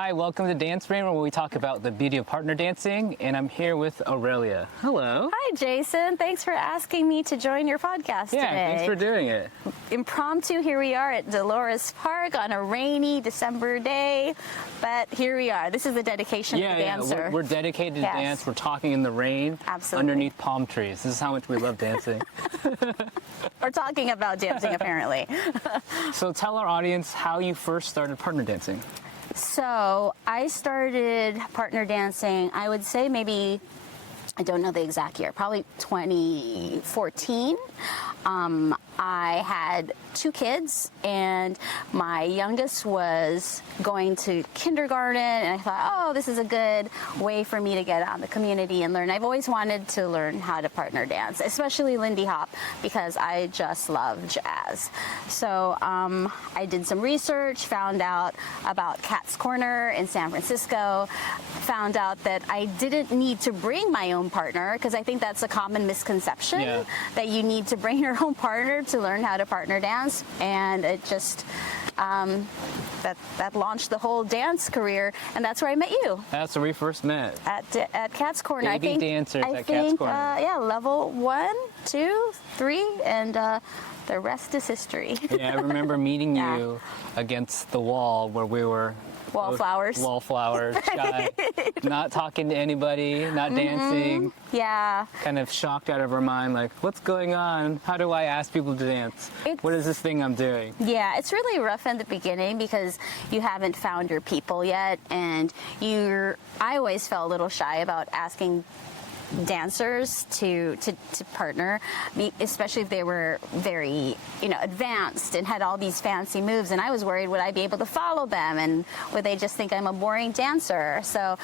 Hi, welcome to Dance Brain, where we talk about the beauty of partner dancing, and I'm here with Aurelia. Hello. Hi, Jason. Thanks for asking me to join your podcast today. Thanks for doing it. Impromptu, here we are at Dolores Park on a rainy December day, but here we are. This is the dedication of the dancer. Yeah, we're dedicated to dance. We're talking in the rain, underneath palm trees. This is how much we love dancing. We're talking about dancing, apparently. So tell our audience how you first started partner dancing. So I started partner dancing, I would say maybe, I don't know the exact year, probably 2014. I had 2 kids, and my youngest was going to kindergarten, and I thought, oh, this is a good way for me to get out in the community and learn. I've always wanted to learn how to partner dance, especially Lindy Hop, because I just love jazz. So I did some research, found out about Cat's Corner in San Francisco, found out that I didn't need to bring my own partner, because I think that's a common misconception, that you need to bring your own partner to learn how to partner dance, and it just that launched the whole dance career, and that's where I met you. That's where we first met. At Cat's Corner. Baby dancers at Cat's Corner. Yeah, level 1, 2, 3, and the rest is history. Yeah, I remember meeting you against the wall where we were. Wallflowers, shy, not talking to anybody, not dancing. Yeah. Kind of shocked out of our mind, like, what's going on? How do I ask people to dance? What is this thing I'm doing? Yeah, it's really rough in the beginning because you haven't found your people yet, and I always felt a little shy about asking dancers to partner me, especially if they were very advanced and had all these fancy moves, and I was worried, would I be able to follow them, and would they just think I'm a boring dancer? So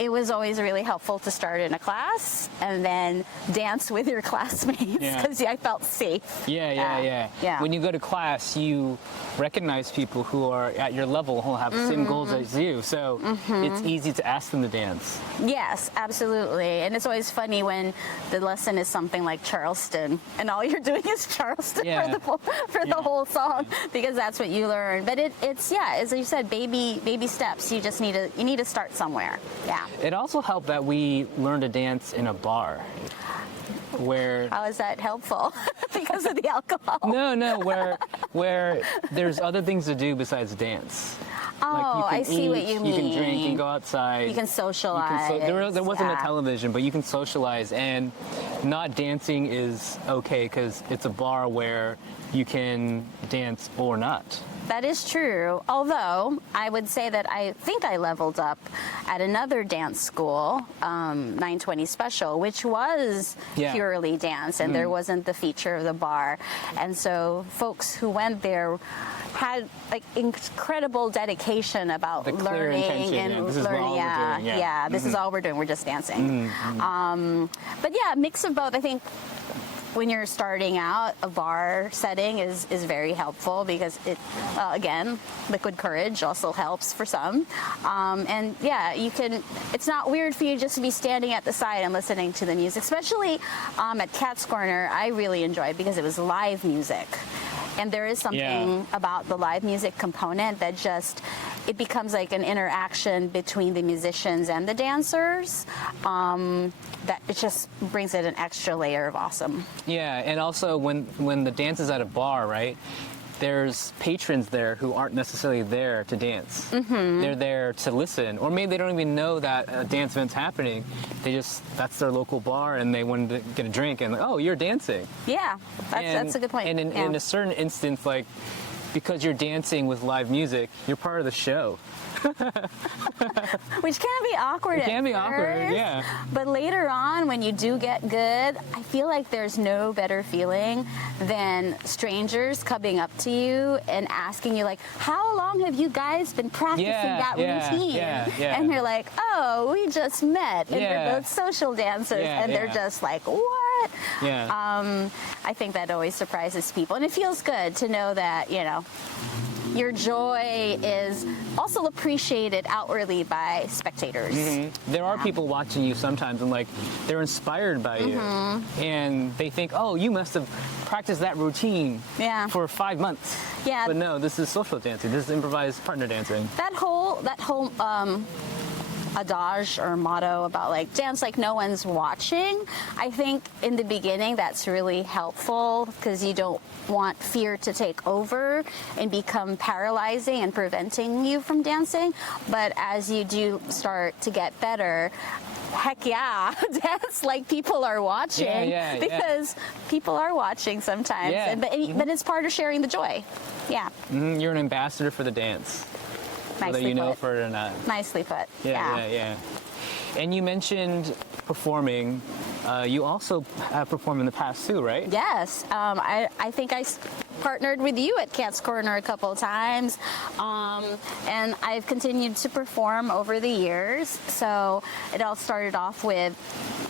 it was always really helpful to start in a class and then dance with your classmates, because I felt safe. Yeah. When you go to class, you recognize people who are at your level, who have the same goals as you, so it's easy to ask them to dance. Yes, absolutely. And it's always funny when the lesson is something like Charleston, and all you're doing is Charleston for the whole song, because that's what you learn. But it's as you said, baby steps. You just need to start somewhere. Yeah. It also helped that we learned to dance in a bar. How is that helpful? Because of the alcohol? No, where there's other things to do besides dance. Oh, like you can I see what you mean. You can drink and go outside. You can socialize. There wasn't a television, but you can socialize, and not dancing is okay because it's a bar where you can dance or not. That is true, although I would say that I think I leveled up at another dance school, 920 Special, which was purely dance, and there wasn't the feature of the bar. And so folks who went there had like incredible dedication about learning and learning. This is all we're doing. We're just dancing. But yeah, mix of both. I think when you're starting out, a bar setting is very helpful because it, again, liquid courage also helps for some. And yeah, it's not weird for you just to be standing at the side and listening to the music, especially at Cat's Corner. I really enjoyed because it was live music. And there is something about the live music component that it becomes like an interaction between the musicians and the dancers, that it just brings it an extra layer of awesome. Yeah, and also when the dance is at a bar, right, there's patrons there who aren't necessarily there to dance. They're there to listen, or maybe they don't even know that a dance event's happening. That's their local bar, and they wanted to get a drink, and oh, you're dancing. Yeah, that's a good point. And in a certain instance, like, because you're dancing with live music, you're part of the show. Which can be awkward. It can be awkward, yeah. But later on, when you do get good, I feel like there's no better feeling than strangers coming up to you and asking you, like, how long have you guys been practicing that routine? And you're like, oh, we just met, and we're both social dancers, and they're just like, what? I think that always surprises people, and it feels good to know that, your joy is also appreciated outwardly by spectators. There are people watching you sometimes and like they're inspired by you, and they think, oh, you must have practiced that routine for 5 months. Yeah. But no, this is social dancing. This is improvised partner dancing. That whole adage or motto about like dance like no one's watching, I think in the beginning that's really helpful because you don't want fear to take over and become paralyzing and preventing you from dancing. But as you do start to get better, heck yeah, dance like people are watching, because people are watching sometimes. But it's part of sharing the joy. Yeah. You're an ambassador for the dance. Nicely whether you know put. for it or not. Nicely put. Yeah. And you mentioned performing. You also have performed in the past too, right? Yes. I think I partnered with you at Cat's Corner a couple of times, and I've continued to perform over the years. So it all started off with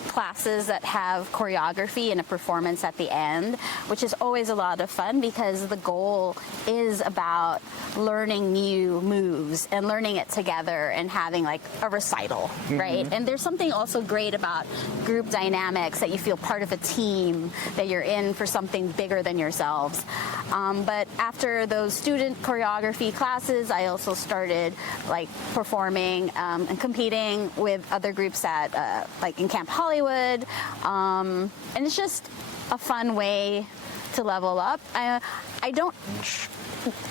classes that have choreography and a performance at the end, which is always a lot of fun because the goal is about learning new moves and learning it together and having like a recital, right? And there's something also great about group dynamics, that you feel part of a team, that you're in for something bigger than yourselves. But after those student choreography classes, I also started like performing and competing with other groups at like in Camp Hollywood. And it's just a fun way to level up.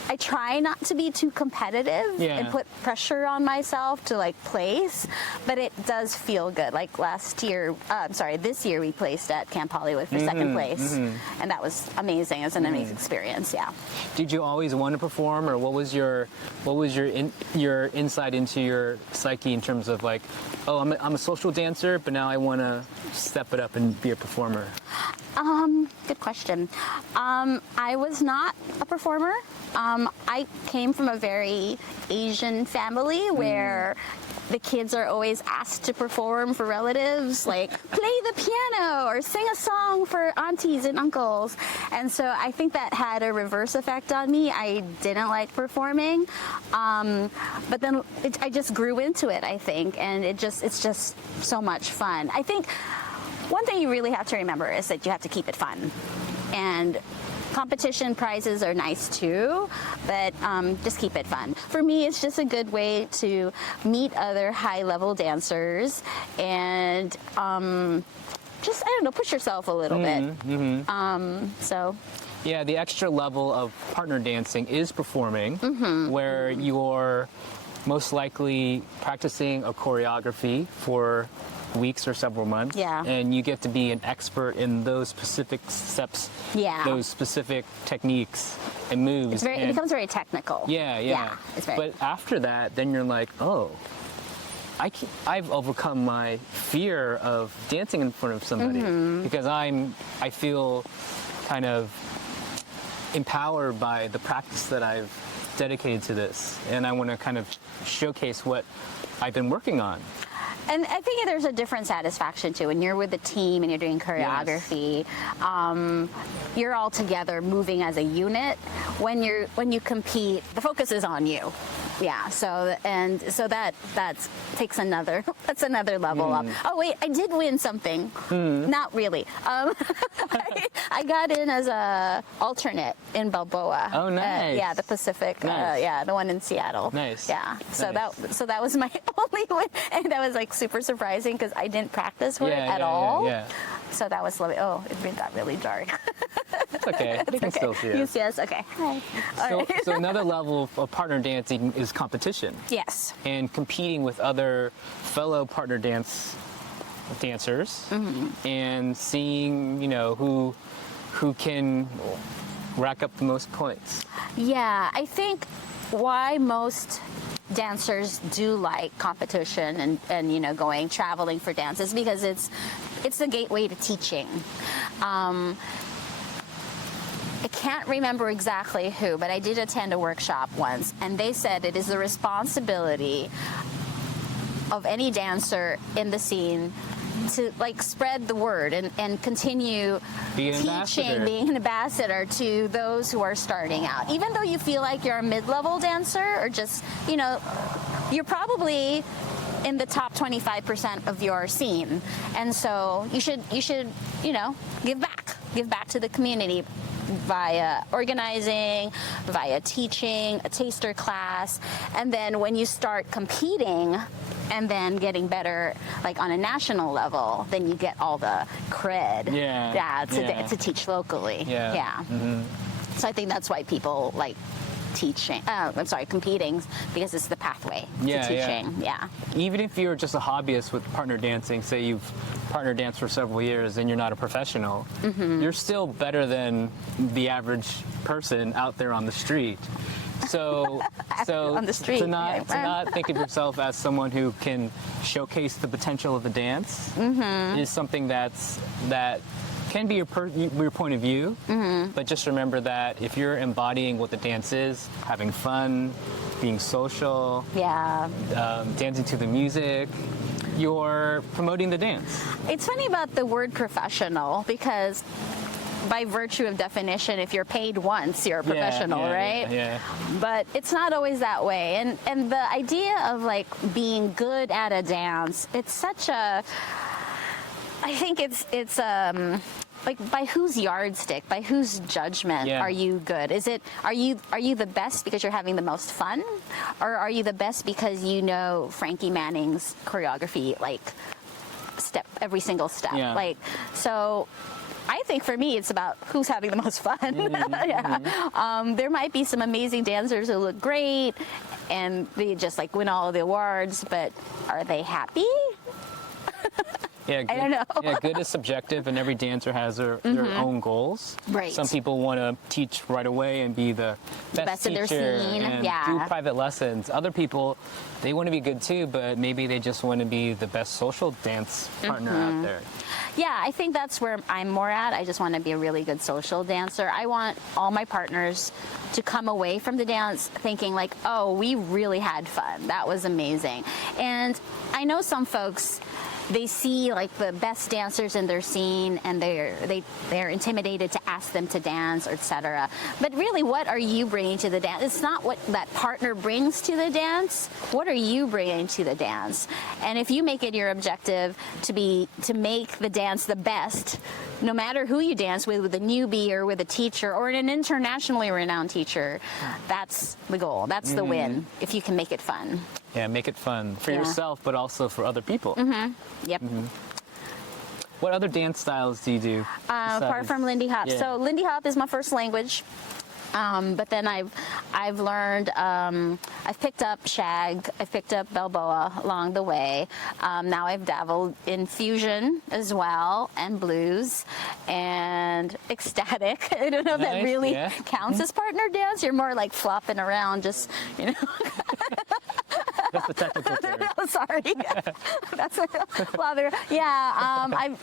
I try not to be too competitive and put pressure on myself to like place, but it does feel good. Like this year we placed at Camp Hollywood for second place, and that was amazing. It was an amazing experience. Yeah. Did you always want to perform, or what was your insight into your psyche in terms of like, oh, I'm a social dancer, but now I want to step it up and be a performer? Good question. I was not a performer. I came from a very Asian family where the kids are always asked to perform for relatives, like play the piano or sing a song for aunties and uncles. And so I think that had a reverse effect on me. I didn't like performing, but then I just grew into it, I think, and it's just so much fun. I think one thing you really have to remember is that you have to keep it fun. And competition prizes are nice too, but just keep it fun. For me, it's just a good way to meet other high-level dancers and just, I don't know, push yourself a little bit. Yeah, the extra level of partner dancing is performing, where you're most likely practicing a choreography for weeks or several months, and you get to be an expert in those specific steps, those specific techniques and moves. It becomes very technical. But after that, then you're like, oh, I've overcome my fear of dancing in front of somebody because I feel kind of empowered by the practice that I've dedicated to this, and I want to kind of showcase what I've been working on. And I think there's a different satisfaction too. When you're with a team and you're doing choreography, you're all together moving as a unit. When you compete, the focus is on you. Yeah. So that takes another level up. Oh wait, I did win something. Not really. I got in as a alternate in Balboa. Oh, nice. Yeah, the Pacific. Nice. The one in Seattle. Nice. Yeah. So nice. that was my only win, and that was like super surprising because I didn't practice for it at all. Yeah. So that was lovely. Oh, it got really dark. It's okay. I can still see it. Yes. Okay. Hi. So another level of partner dancing is competition. Yes. And competing with other fellow partner dancers and seeing, who can rack up the most points. Yeah, I think why most dancers do like competition and traveling for dances because it's the gateway to teaching. I can't remember exactly who, but I did attend a workshop once, and they said it is the responsibility of any dancer in the scene like spread the word and continue teaching, being an ambassador to those who are starting out. Even though you feel like you're a mid-level dancer, or just, you're probably in the top 25% of your scene, and so you should give back to the community via organizing, via teaching, a taster class, and then when you start competing and then getting better, like on a national level, then you get all the cred to teach locally. So I think that's why people like competing, because it's the pathway to teaching. Even if you're just a hobbyist with partner dancing, say you've partner danced for several years and you're not a professional, you're still better than the average person out there on the street. So on the street, to not think of yourself as someone who can showcase the potential of the dance is something that can be your point of view, but just remember that if you're embodying what the dance is, having fun, being social, dancing to the music, you're promoting the dance. It's funny about the word professional, because by virtue of definition, if you're paid once, you're a professional, right? But it's not always that way. And the idea of like being good at a dance, it's such a, I think it's like, by whose yardstick, by whose judgment are you good? Are you the best because you're having the most fun, or are you the best because you know Frankie Manning's choreography, like every single step? Like, so I think for me, it's about who's having the most fun. There might be some amazing dancers who look great and they just like win all of the awards, but are they happy? I don't know. Good is subjective, and every dancer has their own goals. Right. Some people want to teach right away and be the best teacher in their scene. and do private lessons. Other people, they want to be good too, but maybe they just want to be the best social dance partner out there. Yeah, I think that's where I'm more at. I just want to be a really good social dancer. I want all my partners to come away from the dance thinking like, oh, we really had fun. That was amazing. And I know some folks, they see like the best dancers in their scene and they're intimidated to ask them to dance, or etc. But really, what are you bringing to the dance? It's not what that partner brings to the dance. What are you bringing to the dance? And if you make it your objective to make the dance the best, no matter who you dance with a newbie or with a teacher or an internationally renowned teacher, that's the goal. That's the win, if you can make it fun. Yeah, make it fun for yourself, but also for other people. Yep. What other dance styles do you do? Apart from Lindy Hop. So Lindy Hop is my first language. But then I've learned, I've picked up shag, I've picked up Balboa along the way. Now I've dabbled in fusion as well, and blues, and ecstatic. I don't know if that really counts as partner dance. You're more like flopping around, just, That's the technical term. Sorry. That's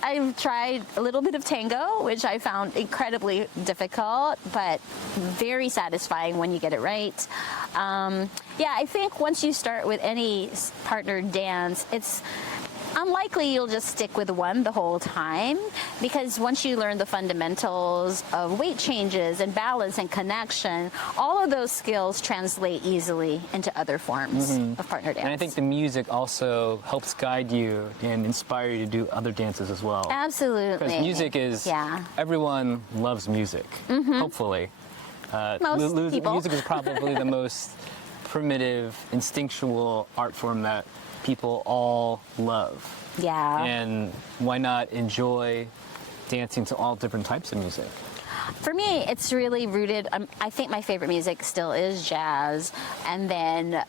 I've tried a little bit of tango, which I found incredibly difficult, but very satisfying when you get it right. I think once you start with any partner dance, it's unlikely you'll just stick with one the whole time, because once you learn the fundamentals of weight changes and balance and connection, all of those skills translate easily into other forms of partner dance. And I think the music also helps guide you and inspire you to do other dances as well. Absolutely. Because music is, everyone loves music, hopefully. Most people. Music is probably the most primitive, instinctual art form that people all love. Yeah. And why not enjoy dancing to all different types of music? For me, it's really rooted, I think my favorite music still is jazz, and then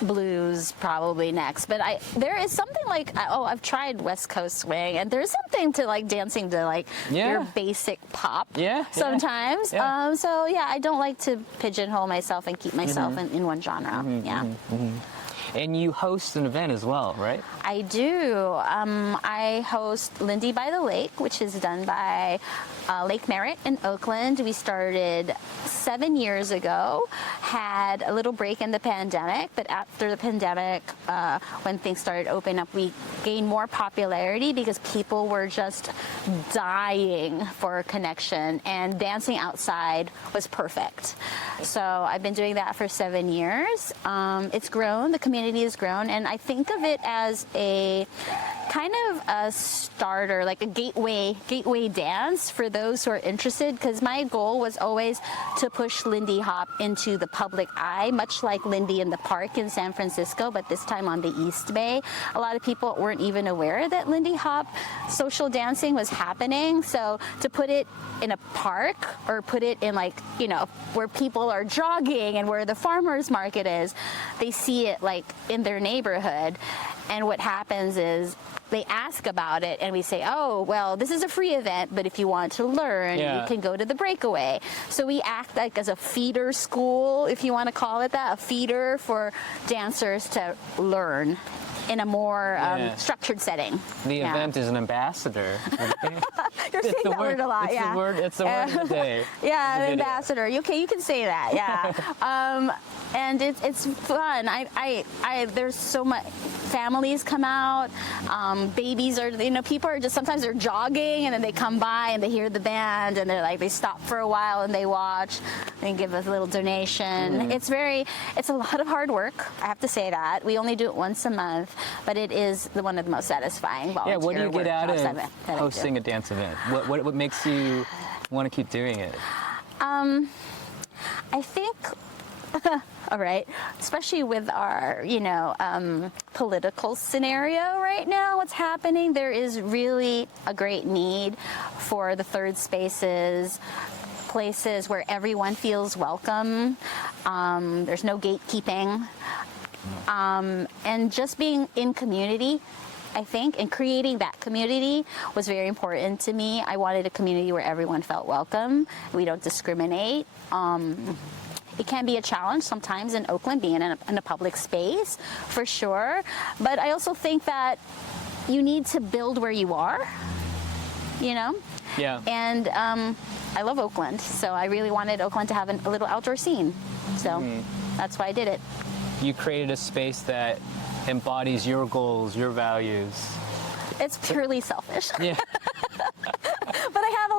blues probably next. But there is something like, I've tried West Coast swing, and there's something to like dancing to like your basic pop sometimes. I don't like to pigeonhole myself and keep myself in one genre. And you host an event as well, right? I do. I host Lindy by the Lake, which is done by Lake Merritt in Oakland. We started 7 years ago, had a little break in the pandemic, but after the pandemic, when things started opening up, we gained more popularity because people were just dying for a connection, and dancing outside was perfect. So I've been doing that for 7 years. It's grown, the community has grown, and I think of it as a kind of a starter, like a gateway dance for those who are interested, because my goal was always to push Lindy Hop into the public eye, much like Lindy in the Park in San Francisco, but this time on the East Bay. A lot of people weren't even aware that Lindy Hop social dancing was happening, so to put it in a park or put it in, like, you know, where people are jogging and where the farmers market is, they see it like in their neighborhood. And what happens is they ask about it, and we say, oh, well, this is a free event, but if you want to learn, you can go to the breakaway. So we act like as a feeder school, if you want to call it that, a feeder for dancers to learn in a more structured setting. The event is an ambassador. You're saying that word a lot, It's the word of the day. Yeah, an ambassador. Okay, you can say that, yeah. And it's fun. There's so much. Families come out, babies are, you know, people are just, sometimes they're jogging and then they come by and they hear the band and they're like, they stop for a while and they watch and give us a little donation. It's a lot of hard work, I have to say that. We only do it once a month, but it is one of the most satisfying volunteer what do you get out of hosting a dance event? What makes you want to keep doing it? I think, all right, especially with our, political scenario right now, what's happening, there is really a great need for the third spaces, places where everyone feels welcome. There's no gatekeeping. And just being in community, I think, and creating that community was very important to me. I wanted a community where everyone felt welcome. We don't discriminate. It can be a challenge sometimes in Oakland, being in a public space, for sure. But I also think that you need to build where you are, you know? Yeah. And I love Oakland, so I really wanted Oakland to have a little outdoor scene. So that's why I did it. You created a space that embodies your goals, your values. It's purely selfish. Yeah. But I have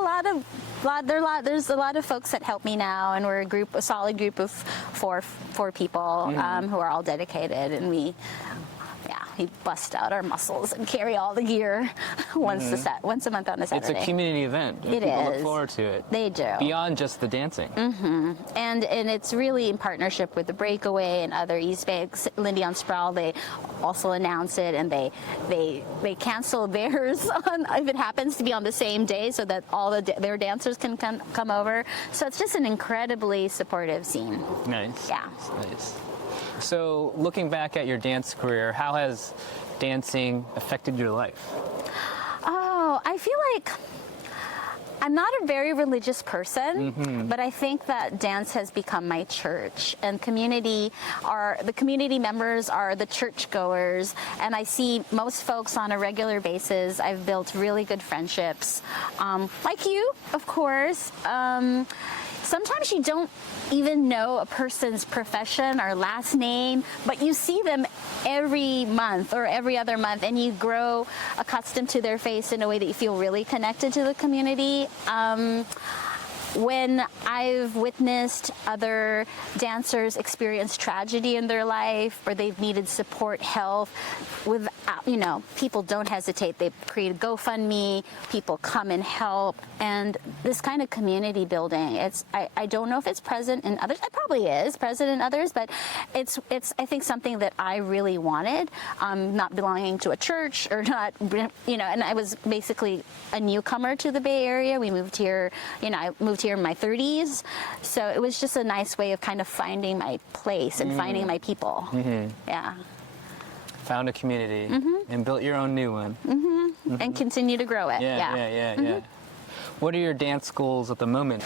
there's a lot of folks that help me now, and we're a solid group of four people who are all dedicated, and we bust out our muscles and carry all the gear once a month on a Saturday. It's a community event. People look forward to it. They do. Beyond just the dancing. And it's really in partnership with the Breakaway and other East Bay. Lindy on Sproul, they also announce it, and they cancel theirs if it happens to be on the same day, so that all their dancers can come over. So it's just an incredibly supportive scene. Nice. Yeah. Nice. So, looking back at your dance career, how has dancing affected your life? Oh, I feel like I'm not a very religious person, but I think that dance has become my church, and the community members are the churchgoers, and I see most folks on a regular basis. I've built really good friendships, like you, of course. Sometimes you don't even know a person's profession or last name, but you see them every month or every other month, and you grow accustomed to their face in a way that you feel really connected to the community. When I've witnessed other dancers experience tragedy in their life, or they've needed support, help, people don't hesitate. They create a GoFundMe, people come and help, and this kind of community building, I don't know if it's present in others. It probably is present in others, but it's I think something that I really wanted, not belonging to a church or not, and I was basically a newcomer to the Bay Area. We moved here, I moved here in my 30s, so it was just a nice way of kind of finding my place and finding my people. Yeah. Found a community and built your own new one. And continue to grow it. Yeah. What are your dance goals at the moment?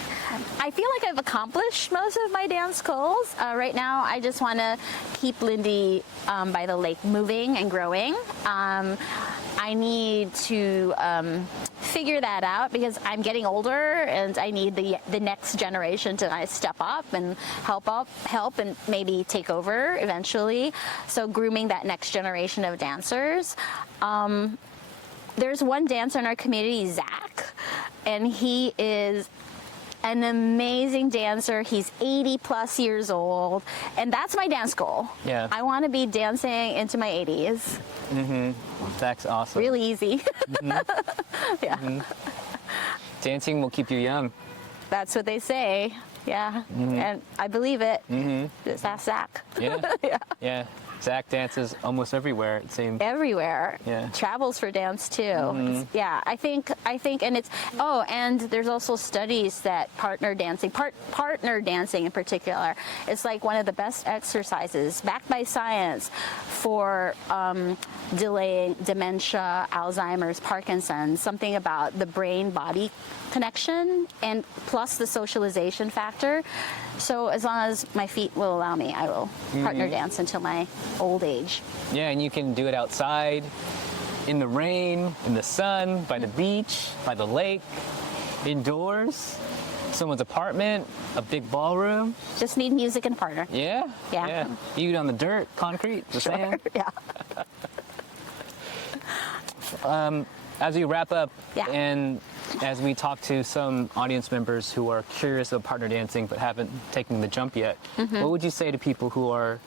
I feel like I've accomplished most of my dance goals. Right now, I just want to keep Lindy by the lake moving and growing. I need to figure that out because I'm getting older and I need the next generation to step up and help and maybe take over eventually. So grooming that next generation of dancers. There's one dancer in our community, Zach, and he is an amazing dancer. He's 80 plus years old, and that's my dance goal. Yeah. I want to be dancing into my 80s. That's awesome. Really easy. Yeah. Dancing will keep you young. That's what they say. Yeah. And I believe it. Just ask Zach. Yeah. Yeah. Yeah. Zach dances almost everywhere, it seems. Everywhere. Yeah. Travels for dance too. Yeah, I think, and it's, and there's also studies that partner dancing in particular, is like one of the best exercises, backed by science, for delaying dementia, Alzheimer's, Parkinson's, something about the brain-body connection, and plus the socialization factor. So as long as my feet will allow me, I will partner dance until my old age. Yeah, and you can do it outside, in the rain, in the sun, by the beach, by the lake, indoors, someone's apartment, a big ballroom. Just need music and a partner. Yeah? Yeah. You on the dirt, concrete, the sand. Yeah. As we wrap up, Yeah. and as we talk to some audience members who are curious about partner dancing but haven't taken the jump yet, what would you say to people who are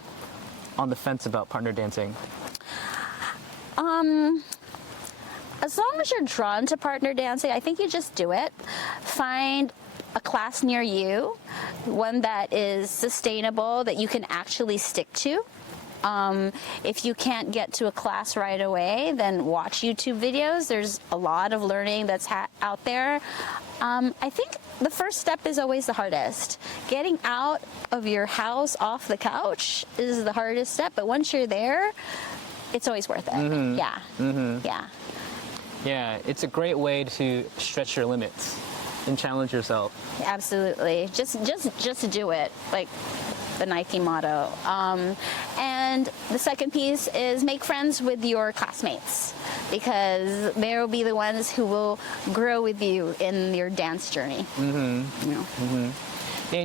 on the fence about partner dancing? As long as you're drawn to partner dancing, I think you just do it. Find a class near you, one that is sustainable, that you can actually stick to. If you can't get to a class right away, then watch YouTube videos. There's a lot of learning that's out there. I think the first step is always the hardest. Getting out of your house, off the couch, is the hardest step. But once you're there, it's always worth it. Yeah. Yeah. Yeah, it's a great way to stretch your limits and challenge yourself. Absolutely. Just do it. Like the Nike motto. And the second piece is make friends with your classmates, because they will be the ones who will grow with you in your dance journey. And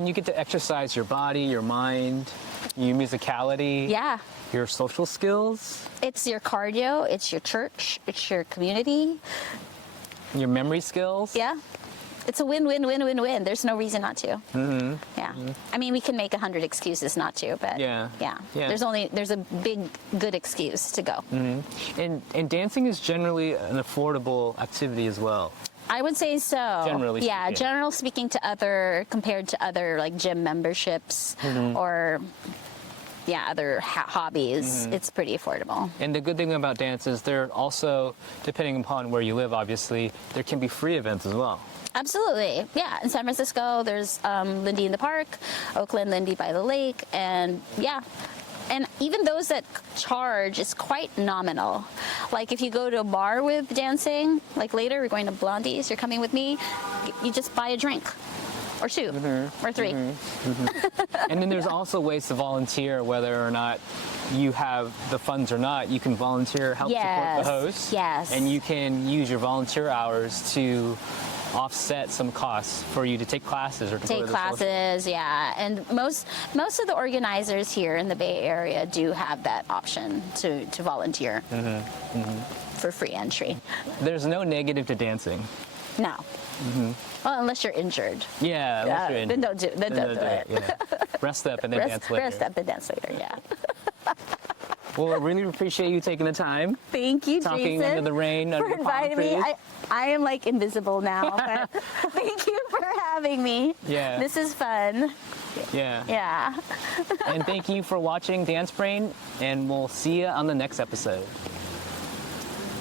you get to exercise your body, your mind, your musicality, Yeah. your social skills, It's your cardio, it's your church, it's your community. your memory skills. Yeah. It's a win-win-win-win-win. There's no reason not to. Yeah. I mean, we can make 100 excuses not to, but Yeah. There's a big good excuse to go. And dancing is generally an affordable activity as well. I would say so. Generally yeah, speaking. general speaking compared to other like gym memberships or other hobbies, it's pretty affordable. And the good thing about dance is there also, depending upon where you live, obviously, there can be free events as well. Absolutely. Yeah. In San Francisco, there's Lindy in the Park, Oakland, Lindy by the Lake, and and even those that charge is quite nominal. Like if you go to a bar with dancing, like later we're going to Blondie's, you're coming with me, you just buy a drink. Or two, or three. And then there's also ways to volunteer, whether or not you have the funds or not. You can volunteer, help support the host. Yes. And you can use your volunteer hours to offset some costs for you to take classes or to Take go to classes, yeah. And most of the organizers here in the Bay Area do have that option to volunteer for free entry. There's no negative to dancing. No. Well, unless you're injured. Yeah, unless you're Then don't do it. Yeah. Rest up and then dance later. Rest up and dance later, yeah. Well, I really appreciate you taking the time. Thank you, Talking Jason, under the rain, under for the palm inviting me. trees. I am like invisible now, but thank you for having me. Yeah. This is fun. Yeah. Yeah. And thank you for watching Dance Brain, and we'll see you on the next episode.